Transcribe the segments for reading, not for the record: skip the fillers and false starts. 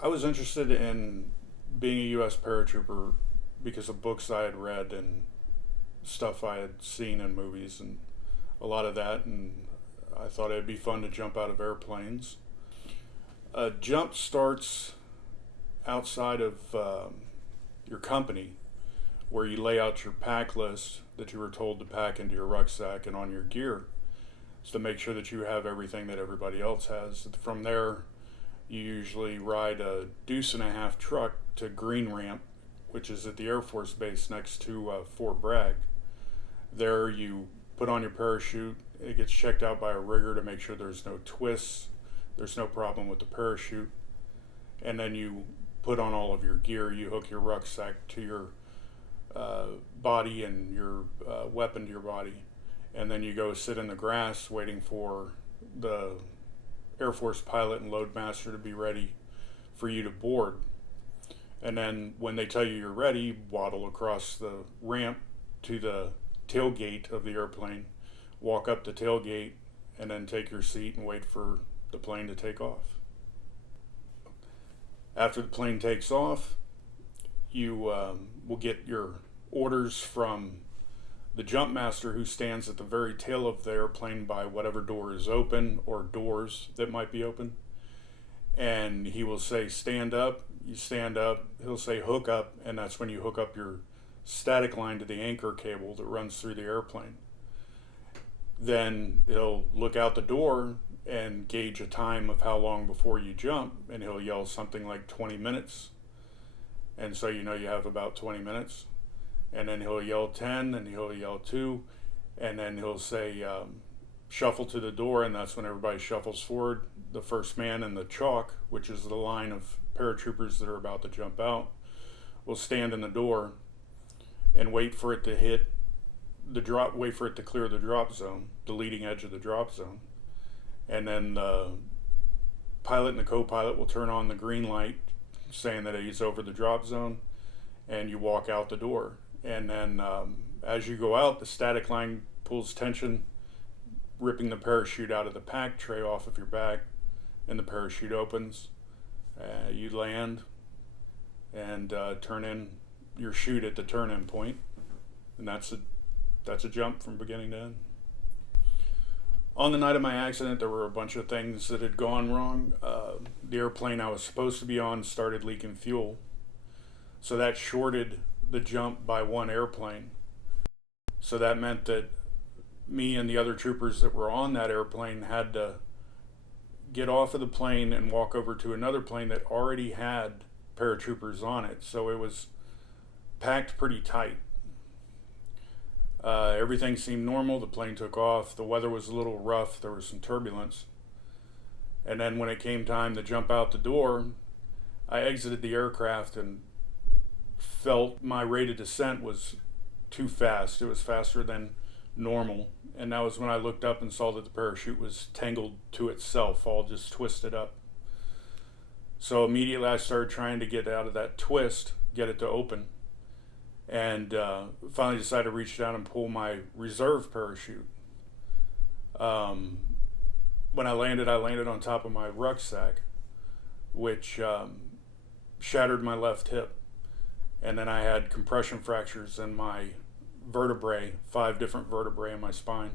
I was interested in being a U.S. paratrooper because of books I had read and stuff I had seen in movies and a lot of that. And I thought it'd be fun to jump out of airplanes. A jump starts outside of your company where you lay out your pack list that you were told to pack into your rucksack and on your gear, so to make sure that you have everything that everybody else has. From there, you usually ride a deuce and a half truck to Green Ramp, which is at the Air Force Base next to Fort Bragg. There you put on your parachute. It gets checked out by a rigger to make sure there's no twists, there's no problem with the parachute. And then you put on all of your gear. You hook your rucksack to your body and your weapon to your body. And then you go sit in the grass waiting for the Air Force pilot and loadmaster to be ready for you to board. And then when they tell you you're ready, waddle across the ramp to the tailgate of the airplane, walk up the tailgate, and then take your seat and wait for the plane to take off. After the plane takes off, you will get your orders from the jump master, who stands at the very tail of the airplane by whatever door is open or doors that might be open. And he will say, stand up. You stand up. He'll say, hook up. And that's when you hook up your static line to the anchor cable that runs through the airplane. Then he'll look out the door and gauge a time of how long before you jump. And he'll yell something like 20 minutes. And so you know you have about 20 minutes. And then he'll yell 10, and he'll yell 2, and then he'll say, shuffle to the door, and that's when everybody shuffles forward. The first man in the chalk, which is the line of paratroopers that are about to jump out, will stand in the door and wait for it to hit the drop, wait for it to clear the drop zone, the leading edge of the drop zone. And then the pilot and the co-pilot will turn on the green light saying that he's over the drop zone, and you walk out the door. And then as you go out, the static line pulls tension, ripping the parachute out of the pack tray off of your back, and the parachute opens. You land and turn in your chute at the turn-in point, and that's a jump from beginning to end. On the night of my accident, there were a bunch of things that had gone wrong. The airplane I was supposed to be on started leaking fuel, so that shorted the jump by one airplane. So that meant that me and the other troopers that were on that airplane had to get off of the plane and walk over to another plane that already had paratroopers on it. So it was packed pretty tight. Everything seemed normal. The plane took off. The weather was a little rough. There was some turbulence. And then when it came time to jump out the door, I exited the aircraft and felt my rate of descent was too fast. It was faster than normal. And that was when I looked up and saw that the parachute was tangled to itself, all just twisted up. So immediately I started trying to get out of that twist, get it to open, and finally decided to reach down and pull my reserve parachute. When I landed on top of my rucksack, which shattered my left hip. And then I had compression fractures in my vertebrae, 5 different vertebrae in my spine.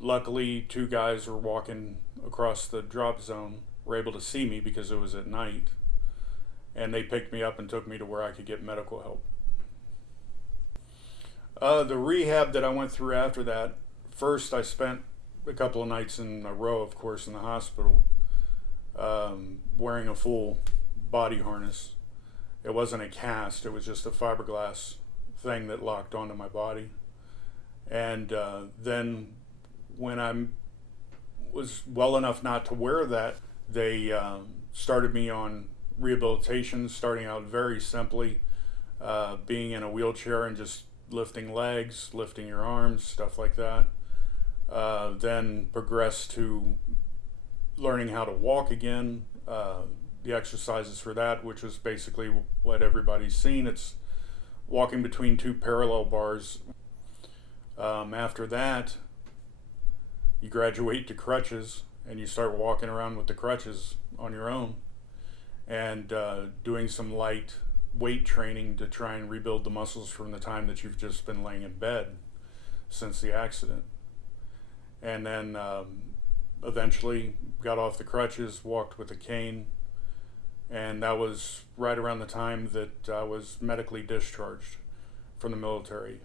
Luckily, 2 guys were walking across the drop zone, were able to see me because it was at night. And they picked me up and took me to where I could get medical help. The rehab that I went through after that, first I spent a couple of nights in a row, of course, in the hospital, wearing a full body harness. It wasn't a cast, it was just a fiberglass thing that locked onto my body. And then when I was well enough not to wear that, they started me on rehabilitation, starting out very simply, being in a wheelchair and just lifting legs, lifting your arms, stuff like that. Then progressed to learning how to walk again, the exercises for that, which was basically what everybody's seen. It's walking between 2 parallel bars. After that, you graduate to crutches and you start walking around with the crutches on your own. and doing some light weight training to try and rebuild the muscles from the time that you've just been laying in bed since the accident. And then eventually got off the crutches, walked with a cane, and that was right around the time that I was medically discharged from the military.